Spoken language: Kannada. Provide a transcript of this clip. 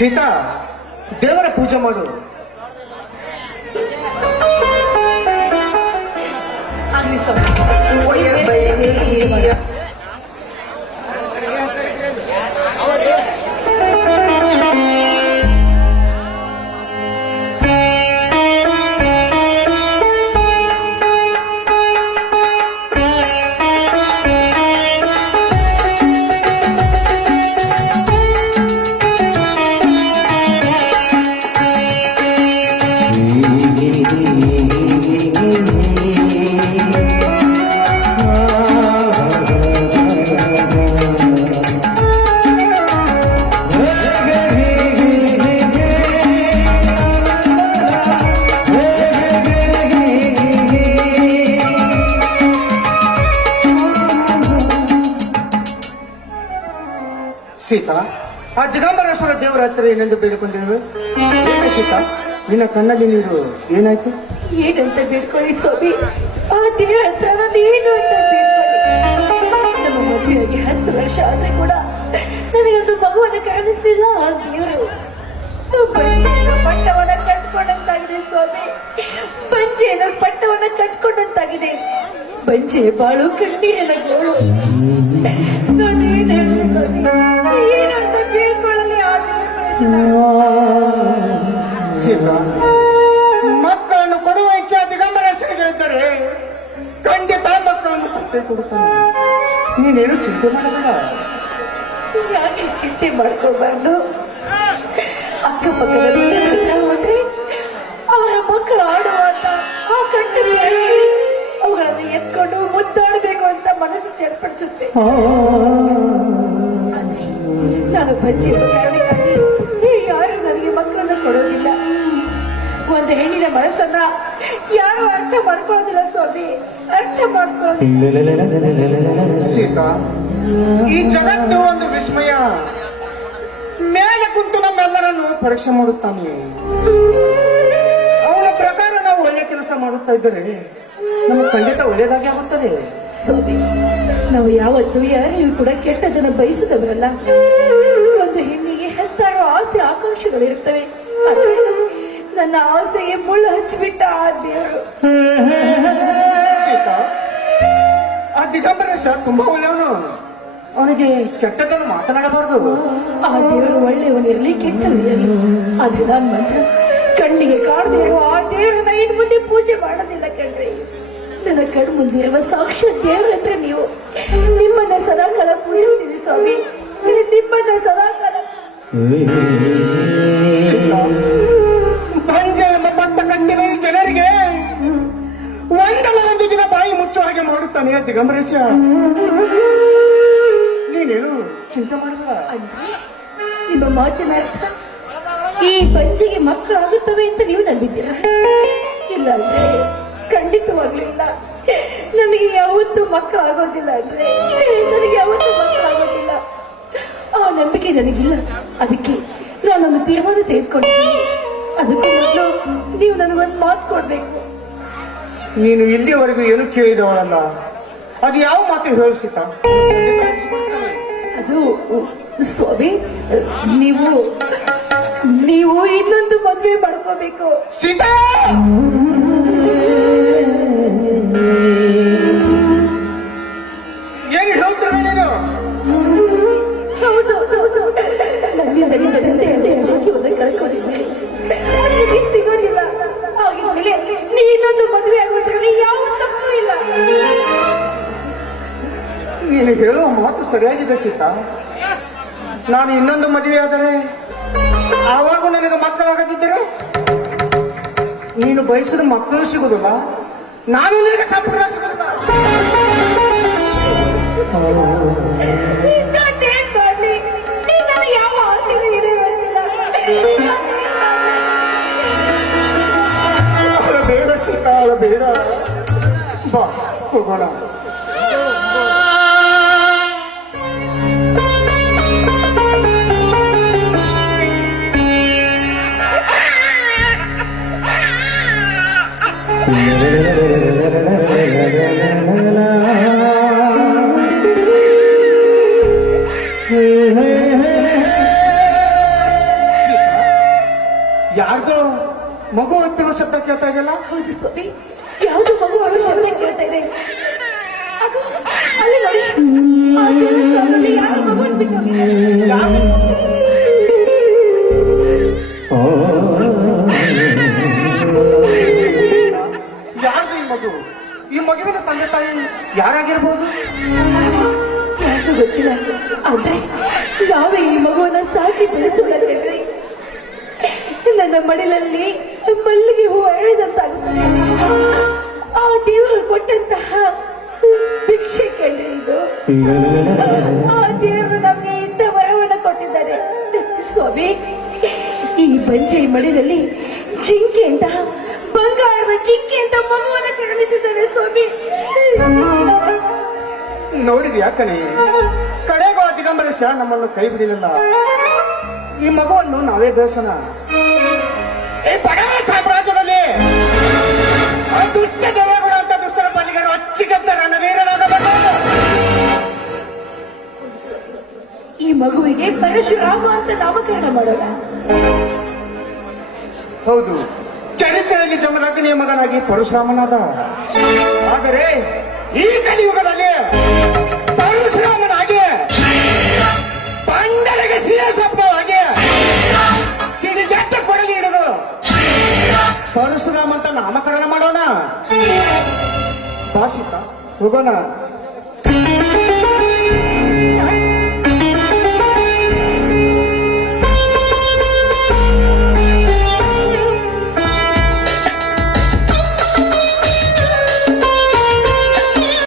ಸೀತಾ, ದೇವರ ಪೂಜೆ ಮಾಡು. ಆಗ್ಲಿ ಸ್ವಾಮಿ. ಸೀತಾ, ಆ ದಿಗಂಬರೇಶ್ವರ ದೇವರ ಹತ್ತಿರ ಏನೆಂದು ಬೇಡಿಕೊಂಡಿರುವೆ? ಸೀತಾ, ನಿನ್ನ ಕಣ್ಣಲ್ಲಿ ನೀರು ಏನಾಯ್ತು? ಏನಂತ ಬೇಡ್ಕೊಳ್ಳಿ ಸ್ವಾಮಿ, ಆ ದೇವರ ಹತ್ರ ನಾನು ಏನು ಅಂತ ಬೇಡ್ಕೊಳ್ಳಿ. ನಮ್ಮ ಮದುವೆಯಾಗಿ 10 ವರ್ಷ ಆದ್ರೆ ಕೂಡ ನನಗೊಂದು ಮಗುವನ್ನು ಕರುಣಿಸಲಿಲ್ಲ ಆ ದೇವರು. ಪಟ್ಟವನ್ನ ಕಟ್ಕೊಂಡಂತಾಗಿದೆ ಸ್ವಾಮಿ, ಪಂಚೆಯ ಪಟ್ಟವನ್ನ ಕಟ್ಕೊಂಡಂತಾಗಿದೆ. ಪಂಚೆ ಬಾಳು ಕಣ್ಣೀರಿನ ಗೋಳು. ನಾನೇನು ಹೇಳಿ ಸ್ವಾಮಿ, ಏನಂತ ಬೇಡ್ಕೊಳ್ಳಲಿ ಆ ದೇವರ. ಸೀತಾ, ಮಕ್ಕಳನ್ನು ಕೊಡುವ ಇಚ್ಛೆ ದಿಗಂಬರೇಶ್ವರಿಗೆ ಇದ್ದರೆ ಖಂಡಿತ ಮಕ್ಕಳನ್ನು ಕೊಟ್ಟೇ ಕೊಡುತ್ತಾನೆ. ನೀನೇನು ಚಿಂತೆ ಮಾಡಬೇಡ. ಯಾಕೆ ಚಿಂತೆ ಮಾಡ್ಕೋಬಾರ್ದು? ಅಕ್ಕಪಕ್ಕದ ಹೋದ್ರೆ ಅವರ ಮಕ್ಕಳು ಆಡುವಂತ ಆ ಕಟ್ಟು ಅವುಗಳನ್ನು ಎತ್ಕೊಂಡು ಮುದ್ದಾಡಬೇಕು ಅಂತ ಮನಸ್ಸು ಚರ್ಪಡಿಸುತ್ತೆ. ಆದ್ರೆ ನಾನು ಪಂಚೆ ಕಾರಣಕ್ಕಾಗಿ ಯಾರು ನನಗೆ ಮಕ್ಕಳನ್ನು ಕೊಡೋದಿಲ್ಲ. ಒಂದು ಹೆಣ್ಣಿನ ಮನಸ್ಸನ್ನ ಯಾರು ಅರ್ಥ ಮಾಡ್ಕೊಳ್ಳೋದಿಲ್ಲ ಸ್ವಾಮಿ, ಅರ್ಥ ಮಾಡ್ಕೊಳ್ಳೋದಿಲ್ಲ. ಸೀತಾ, ಈ ಜಗತ್ತು ಒಂದು ವಿಸ್ಮಯ. ಮೇಲೆ ಕುಂತು ನಮ್ಮೆಲ್ಲರನ್ನು ಪರೀಕ್ಷೆ ಮಾಡುತ್ತಾನೆ. ಅವನ ಪ್ರಕಾರ ನಾವು ಒಳ್ಳೆ ಕೆಲಸ ಮಾಡುತ್ತಾ ಇದ್ದರೆ ನಮಗೆ ಖಂಡಿತ ಒಳ್ಳೆಯದಾಗಿ ಆಗುತ್ತದೆ. ಸ್ವಾಮಿ, ನಾವು ಯಾವತ್ತೂ ಯಾರಿಗೂ ಕೂಡ ಕೆಟ್ಟದನ್ನು ಬಯಸಿದವರಲ್ಲ. ಒಂದು ಹೆಣ್ಣಿಗೆ ಹತ್ತಾರು ಆಸೆ ಆಕಾಂಕ್ಷೆಗಳಿರ್ತವೆ. ನನ್ನ ಆಸೆಗೆ ಮುಳ್ಳು ಹಚ್ಚಿಬಿಟ್ಟ ಆ ದೇವರು. ಸೀತಾ, ಆ ದಿಗಂಬರೇಶ ತುಂಬಾ ಒಳ್ಳೆಯವನು. ಅವನಿಗೆ ಕೆಟ್ಟದನ್ನು ಮಾತನಾಡಬಾರದು. ಆ ದೇವರು ಒಳ್ಳೆಯವನಿರಲಿ ಕೆಟ್ಟವನಿರಲಿ, ಆದ್ರೆ ನಾನು ಮಾತ್ರ ಕಣ್ಣಿಗೆ ಕಾಣದೇ ಇರುವ ಆ ದೇವರನ್ನ ಇನ್ನು ಮುಂದೆ ಪೂಜೆ ಮಾಡೋದಿಲ್ಲ ಕಣ್ರಿ. ನನ್ನ ಕಣ್ಣು ಮುಂದೆ ಇರುವ ಸಾಕ್ಷಾತ್ ದೇವರಂದ್ರೆ ನೀವು. ನಿಮ್ಮನ್ನ ಸದಾಕಾಲ ಪೂಜಿಸ್ತೀನಿ ಸ್ವಾಮಿ, ನಿಮ್ಮನ್ನ ಸದಾಕಾಲ. ಪಂಚೆ ಎಂಬ ಪಟ್ಟ ಕಟ್ಟಿದ ಈ ಜನರಿಗೆ ಒಂದಲ್ಲ ಒಂದು ದಿನ ಬಾಯಿ ಮುಚ್ಚುವ ಹಾಗೆ ಮಾಡುತ್ತಾನೆ ಆ ದಿಗಂಬರೇಶ. ನೀನೇನು ಚಿಂತೆ ಮಾಡಬೇಡ. ಅಂದ್ರೆ ನಿಮ್ಮ ಮಾತಿನ ಅರ್ಥ ಈ ಪಂಚೆಗೆ ಮಕ್ಕಳಾಗುತ್ತವೆ ಅಂತ ನೀವು ನಂಬಿದ್ದೀರಾ? ಇಲ್ಲ ಅಂದ್ರೆ ಖಂಡಿತವಾಗ್ಲೂ ಇಲ್ಲ. ನನಗೆ ಯಾವತ್ತೂ ಮಕ್ಕಳಾಗೋದಿಲ್ಲ ಅಂದ್ರೆ ನನಗೆ ಯಾವತ್ತೂ ಮಕ್ಕಳಾಗೋದಿಲ್ಲ. ಆ ನಂಬಿಕೆ ನನಗಿಲ್ಲ. ಅದಕ್ಕೆ ನಾನೊಂದು ತೀರ್ಮಾನ ತೆಗೆದುಕೊಂಡಿದ್ದೀನಿ. ಅದಕ್ಕೂ ಮೊದಲು ನೀವು ನನಗೊಂದು ಮಾತು ಕೊಡ್ಬೇಕು. ನೀನು ಇಲ್ಲಿವರೆಗೂ ಏನು ಕೇಳಿದವಳಲ್ಲ, ಅದು ಯಾವ ಮಾತು ಹೇಳಿಸಿತ? ಅದು ಸ್ವಾಮಿ, ನೀವು ಇನ್ನೊಂದು ಮದುವೆ ಮಾಡ್ಕೋಬೇಕು. ಸೀತಾ, ಏನು ಹೇಳ್ತೀರ ನೀನು? ಹೌದು, ನನ್ನಿಂದ ನಿಮ್ಮ ತಂದೆಯಲ್ಲಿ ಭಾಗ್ಯವನ್ನು ಕಳ್ಕೊಂಡಿದ್ದೀನಿ. ನಿಮಗೆ ಸಿಗೋದಿಲ್ಲ. ಹಾಗಿದ್ಮೇಲೆ ನೀ ಇನ್ನೊಂದು ಮದುವೆ ಆಗೋದ್ರಲ್ಲಿ ಯಾವ ತಪ್ಪು ಇಲ್ಲ. ನೀನು ಹೇಳುವ ಮಾತು ಸರಿಯಾಗಿದೆ ಸೀತಾ. ನಾನು ಇನ್ನೊಂದು ಮದುವೆ ಆದರೆ ಆವಾಗ ನನಗೆ ಮಕ್ಕಳಾಗದಿದ್ದರೆ ನೀನು ಬಯಸಿದ ಮಕ್ಕಳು ಸಿಗುದಿಲ್ಲ, ನಾನು ನಿನಗೆ ಸಂಪೂರ್ಣ ಸಿಗುದಿಲ್ಲ. ನಾನೇನ್ ಮಾಡ್ಲಿ? ನನ್ನ ಯಾವ ಆಸೆನೂ ಈಡೇರುವಂತಿಲ್ಲ. ಬೇಡ ಸೀತಾ, ಬೇಡ. ಬಾ ಹೋಗೋಣ. ಮಗು ಹತ್ತಿರುವ ಶಬ್ದ ಕೇಳ್ತಾ ಇದೆಯಲ್ಲ? ಹೌದು ಸ್ವಾಮಿ, ಯಾವುದು ಮಗು ಅವರ ಶಬ್ದ ಕೇಳ್ತಾ ಇದೆ. ಅದು ಅಲ್ಲಿ ನೋಡಿ, ಆ ದೇವಸ್ಥಾನದಲ್ಲಿ ಯಾರು ಮಗುವನ್ನು ಬಿಟ್ಟು ಹೋಗಿದ್ದಾರೆ? ಯಾರ್ದು ಈ ಮಗು? ಈ ಮಗುವಿನ ತಂದೆ ತಾಯಿ ಯಾರಾಗಿರ್ಬೋದು? ಯಾರಿಗೂ ಗೊತ್ತಿಲ್ಲ. ಆದ್ರೆ ನಾವೇ ಈ ಮಗುವನ್ನ ಸಾಕಿ ಬೆಳೆಸೋಣಲ್ರಿ. ನನ್ನ ಮಡಿಲಲ್ಲಿ ಮಲ್ಲಿಗೆ ಹೂ ಎಳೆದಂತಾಗುತ್ತದೆ. ಆ ದೇವರು ಕೊಟ್ಟಂತಹ ಭಿಕ್ಷೆ ಕೇಳಿ ಇದು. ಆ ದೇವರು ನಮಗೆ ಇಂಥ ವರವನ್ನ ಕೊಟ್ಟಿದ್ದಾರೆ. ಸ್ವಾಮಿ, ಈ ಬಂಜೆ ಮಡಿಲಲ್ಲಿ ಜಿಂಕೆ ಅಂತ, ಬಂಗಾರದ ಜಿಂಕೆ ಅಂತ ಮಗುವನ್ನ ಕರುಣಿಸಿದ್ದಾರೆ ಸ್ವಾಮಿ. ನೋಡಿದ್ಯಾ ಕಣೆ, ಕಡೆಗೂ ಆ ದಿಗಂಬರೇಶ ನಮ್ಮನ್ನು ಕೈ ಬಿಡಲಿಲ್ಲ. ಈ ಮಗುವನ್ನು ನಾವೇ ಬೆಳೆಸೋಣ. ಈ ಬಡವ ಸಾಮ್ರಾಜ್ಯದಲ್ಲಿ ಆ ದುಷ್ಟ ದೊರೆಗಳು ಅಂತ ದುಷ್ಟರ ಪಾಲಿಗರು ಅಚ್ಚಿಗತ್ತ ರಣವೀರನಾಗಬೇಕು. ಈ ಮಗುವಿಗೆ ಪರಶುರಾಮ ಅಂತ ನಾಮಕರಣ ಮಾಡೋಣ. ಹೌದು, ಚರಿತ್ರೆಯಲ್ಲಿ ಜಮದಗ್ನಿಯ ಮಗನಾಗಿ ಪರಶುರಾಮನಾದ. ಆದರೆ ಈ ಕಲಿಯುಗದಲ್ಲಿ ಪರಶುರಾಮನಾಗಿ ಬಂಡರಿಗೆ ಸಿಹಿಸಪ್ಪವಾಗಿ ಸಿಡಿಗೆಟ್ಟ ಕೊಡಲಿ ಹಿಡಿದು ಪರಶುರಾಮ ಅಂತ ನಾಮಕರಣ ಮಾಡೋಣ. ಭಾಷಿಕ ಹೋಗೋಣ.